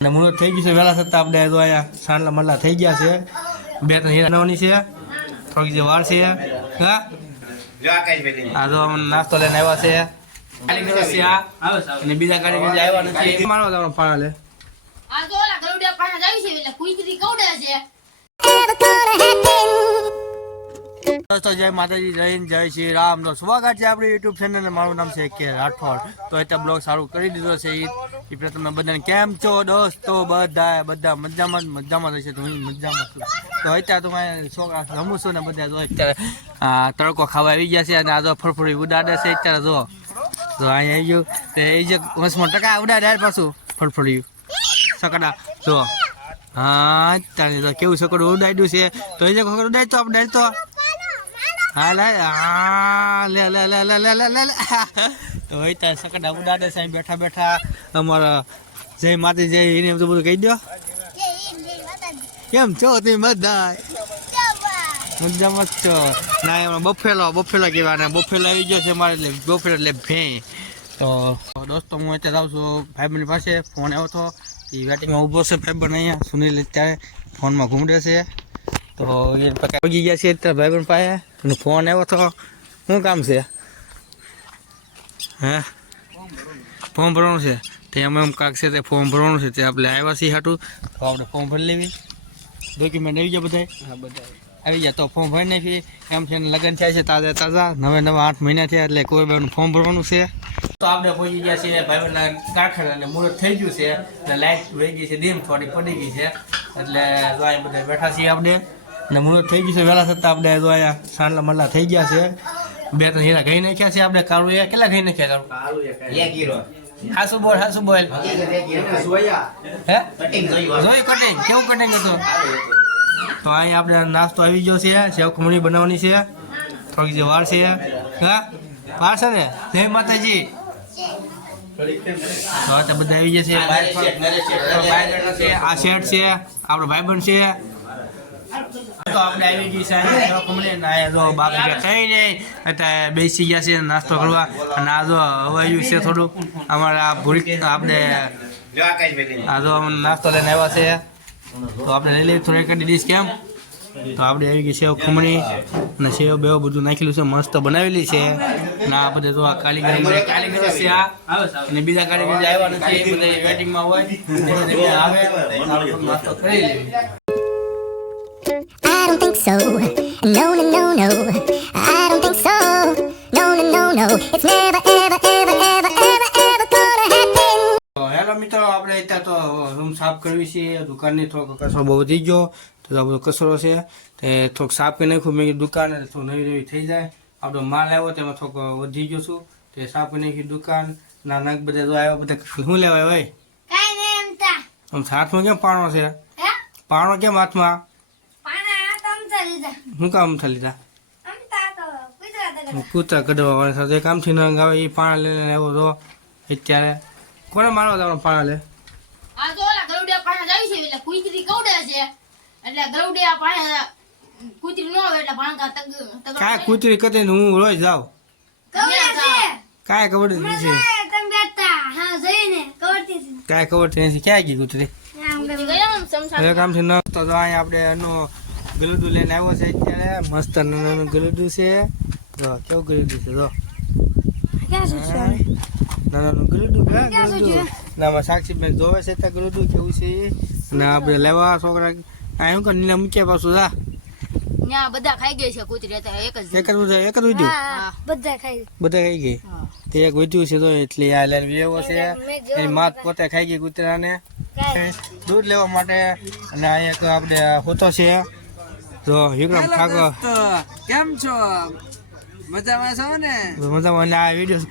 અને મુહૂર્ત થઈ ગયું છે. વહેલા થતાં આપણે તો અહીંયા સાંડલા મરલા થઈ ગયા છે. બે ત્રણ હીરા નવાની છે. થોડીક જે વાર છે. હા? આ તો અમને નાસ્તો લઈને આવ્યા છે. કારીગરો છે આ. અને બીજા કારીગર આવ્યા નથી. મારો તમારો પાણા લે. આ તો ઓલા ગરુડિયા પાસે જાય છે એટલે કુઈતરી કવડે છે. દોસ્તો જય માતાજી જય હિન્દ, જય શ્રી રામ. તો સ્વાગત છે આપણી યુટ્યુબ ચેનલ ને. મારું નામ છે કે રાઠોડ. તો અત્યારે બ્લોગ સારું કરી દીધો છે ઈ. ઈ તમે બધાને કેમ છો દોસ્તો? બધા બધા મજામાં મજામાં રહેશે તો હું મજામાં છું. તો અત્યારે તો મેં છોકરા રમું છું ને બધા જો અત્યારે તડકો ખાવા આવી ગયા છે અને આ જો ફરફરી ઉડાડે છે અત્યારે જો. તો અહીંયા આવી ગયું. તો એ જે વસમાં ટકા ઉડાડે પાછું ફરફડ્યું સકડા, જો. હા, અત્યારે કેવું સકડું ઉડાડ્યું છે. તો એ જે સકડું ઉડાડતો આપણે તો? હા હા, લે લે લે લે લે લે લે લે. હોય ત્યાં સકડા ઉડાડે છે બેઠા બેઠા અમારા જય માતા જય એને બધું બધું કહી દો કેમ છો તમે બધા મજામાં જ ના, એમાં બફેલો બફેલો કહેવાય ને, બફેલો આવી ગયો છે મારે એટલે બફેલો એટલે ભે. તો દોસ્તો, હું અત્યારે આવું છું ભાઈબંધ પાસે, ફોન આવ્યો હતો. એ વેટિંગમાં ઊભો છે ભાઈબંધ અહીંયા, સુનિલ અત્યારે ફોનમાં ઘૂમડે છે. તો એ પગી ગયા છે અત્યારે ભાઈબંધ પાસે. અને ફોન આવ્યો તો શું કામ છે? હે? ફોર્મ ભરવાનું છે? તે અમે એમ કાંક છે તે ફોર્મ ભરવાનું છે તે આપણે આવ્યા છીએ હાટું. તો આપણે ફોર્મ ભરી લેવી. ડોક્યુમેન્ટ આવી ગયા બધા હા બધા આવી ગયા તો ફોર્મ ભરી નાખી. એમ છે ને લગ્ન થાય છે તાજા તાજા. નવે નવા આઠ મહિના થયા એટલે કોઈ બેનું ફોર્મ ભરવાનું છે. તો આપણે પહોંચી ગયા છીએ ભાઈબંધના કારખાના અને મુહૂર્ત થઈ ગયું છે. એટલે લાઈટ વહી ગઈ છે ડીમ થોડી પડી ગઈ છે. એટલે બધા બેઠા છીએ આપણે. અને મુહૂર્ત થઈ ગયું છે વહેલા થતાં આપણે જો અહીંયા સાંડલા મરલા થઈ ગયા છે. બે ત્રણ હીરા ગઈ નાખ્યા છે આપણે કાળું એ કેટલા ગઈ નાખ્યા કાળું? હાસુ બોલ હાસુ બોલ. હે? જોઈ કટિંગ? કેવું કટિંગ હતું? તો અહીં આપણે નાસ્તો આવી ગયો છે સેવ ખમણી બનાવવાની છે. થોડીક જે વાર છે. હા? વાર છે ને? જય માતાજી. તો આ તો બધા આવી ગયા છે. છે આ શેઠ છે આપણો ભાઈબંધ છે. તો આપણે આવી ગઈ છે. અહીં સેવ ખમણી ને આ જો બાકી કઈ નહીં. બેસી ગયા છે નાસ્તો કરવા. અને આ જો હવાયું છે થોડું અમારા ભૂરી આપણે આ જો નાસ્તો લઈને આવ્યા છે. તો આપણે લઈ લઈએ થોડી કડી ડીશ કેમ? તો આપણે આવી ગઈ સેવ ખમણી. અને સેવ બેવ બધું નાખેલું છે મસ્ત બનાવેલી છે. અને આ બધે તો આ કારીગર કારીગરો છે આ. અને બીજા કારીગર આવ્યા નથી બધા વેટિંગમાં હોય. આવે. નાસ્તો કરી લેવી so. No, no, no, no. I don't think so. No, no, no, no. It's never, ever, ever, ever, ever, ever gonna happen. તો હેલો મિત્રો આપણે અત્યારે તો રૂમ સાફ કરવી છે. દુકાનની થોડોક કચરો બહુ વધી ગયો. તો આ બધો કચરો છે. તે થોડોક સાફ કરી નાખ્યું મેં દુકાન થોડું નવી નવી થઈ જાય. આપણો માલ આવ્યો તેમાં થોડોક વધી ગયો છું. તે સાફ કરી નાખી દુકાન. નાના બધા જો આવ્યો બધા શું લેવાય તા. આમ હાથમાં કેમ પાણો છે? પાણો કેમ હાથમાં પાણા આ તમ ચાલી લીધા શું કામ થા લીધા તા કુતરા કૂતરા કઢવા વાળા સાથે કામથી ન આવે એ પાણા લઈને આવ્યો તો અત્યારે કોને મારવા જવાનું પાણા લે? આ તો ઓલા ગરુડિયા પાણા જાય છે એટલે કુઈતરી કવડે છે. એટલે ગરુડિયા પાણા કુતરી નો આવે એટલે ભાણકા તગ કાય કૂતરી કતે હું રોજ જાવ કવડે છે? કાય ખબર જ તમે બેઠા હા જઈને કવડતી છે. કાય કવડતી નથી. ક્યાં ગઈ કૂતરી? હવે કામથી ન તો તો અહીંયા આપણે એનું ગલુડું લઈને આવ્યો છે અત્યારે. મસ્ત નાનું ગલુડું છે. જો કેવું ગલુડું છે જો. નાનું ગલુડું કે ગલુડું ના આમાં સાક્ષી જોવે છે ત્યાં ગલુડું કેવું છે ને આપણે લેવા છોકરા આ શું કરીને મૂક્યા પાછું જા. ત્યાં બધા ખાઈ ગઈ છે કુતરી અત્યારે એક જ એક જ એક બધા ખાઈ બધા ખાઈ ગઈ? તે એક વધ્યું છે તો એટલે આ લઈને વેવો છે. એની માત પોતે ખાઈ ગઈ કૂતરાને. દૂધ લેવા માટે. અને આ એક આપણે હોતો છે. તો વિક્રમ ઠાકોર. કેમ છો? મજામાં છો ને? મજામાં આ વીડિયો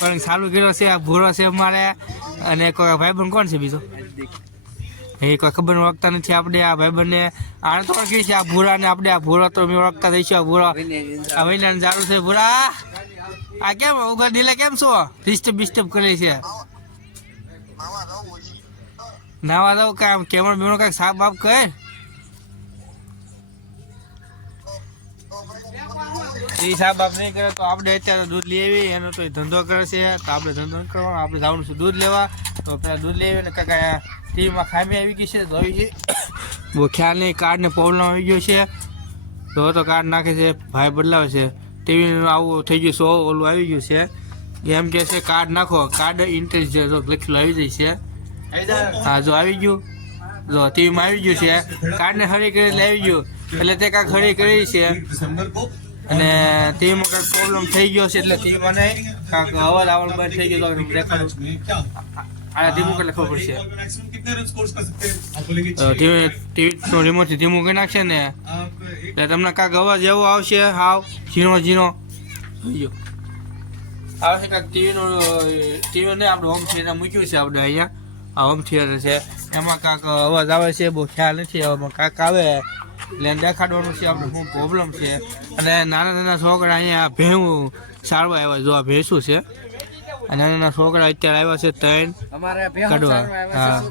પણ ચાલુ કર્યો છે આ ભૂરો છે મારે અને કોઈ ભાઈબંધ કોણ છે બીજો? એ કોઈ ખબર ઓળખતા નથી આપણે આ ભાઈબંધને આને તો ઓળખી છે આ ભૂરા ને આપણે આ ભૂરો તો મેં ઓળખતા થઈશું આ ભૂરો. આ વૈનાને જારું છે ભૂરા. આ કેમ ઉગર દિલે કેમ છો? ડિસ્ટર્બ ડિસ્ટર્બ કરે છે. નાવા દઉં કામ કેમ બેનો કાંઈક સાફ બાફ કર? એ સાહેબ આપ નહીં કરે તો આપણે અત્યારે દૂધ લઈ આવી એનો તો ધંધો કરે છે તો આપણે ધંધો નહીં કરવાનો, આપણે જવાનું છે દૂધ લેવા. તો પેલા દૂધ લઈ આવીને કાંઈ ટીવીમાં ખામી આવી ગઈ છે, તો ગઈ. બહુ ખ્યાલ નહીં કાર્ડને પ્રોબ્લેમ આવી ગયો છે. તો તો કાર્ડ નાખે છે, ભાઈ બદલાવે છે. ટીવીનું આવું થઈ ગયું સો ઓલું આવી ગયું છે. એમ કે છે કાર્ડ નાખો કાર્ડ ઇન્ટરેસ્ટ છે તો લખેલું આવી જાય છે. હા, જો આવી ગયું. જો ટીવીમાં આવી ગયું છે. કાર્ડને હરી કરી એટલે આવી ગયું. એટલે તે કાંઈક હરી કરી છે. અને ટીવીમાં કાંઈક પ્રોબ્લેમ થઈ ગયો છે એટલે ટીવીમાં નહીં કાંક અવાજ આવવાનું બંધ થઈ ગયો તો દેખાડું. આ ધીમું એટલે ખબર પડશે ટીવી ટીવીનું રિમોટથી ધીમું કરી ને એટલે તમને કાંક અવાજ એવો આવશે, હાવ, ઝીણો ઝીણો. આવશે કાંઈક ટીવીનો ટીવી ને આપણે હોમ થિયેટર મૂક્યું છે આપણે અહીંયા. આ હોમ થિયેટર છે. એમાં કાંક અવાજ આવે છે, બહુ ખ્યાલ નથી એમાં કાંક આવે. એટલે દેખાડવાનું છે આપણે શું પ્રોબ્લેમ છે. અને નાના નાના છોકરા અહીંયા ભેવું સારવા આવ્યા જો આ ભેંસું છે. અને નાના નાના છોકરા અત્યારે આવ્યા છે ત્રણ કડવા. હા.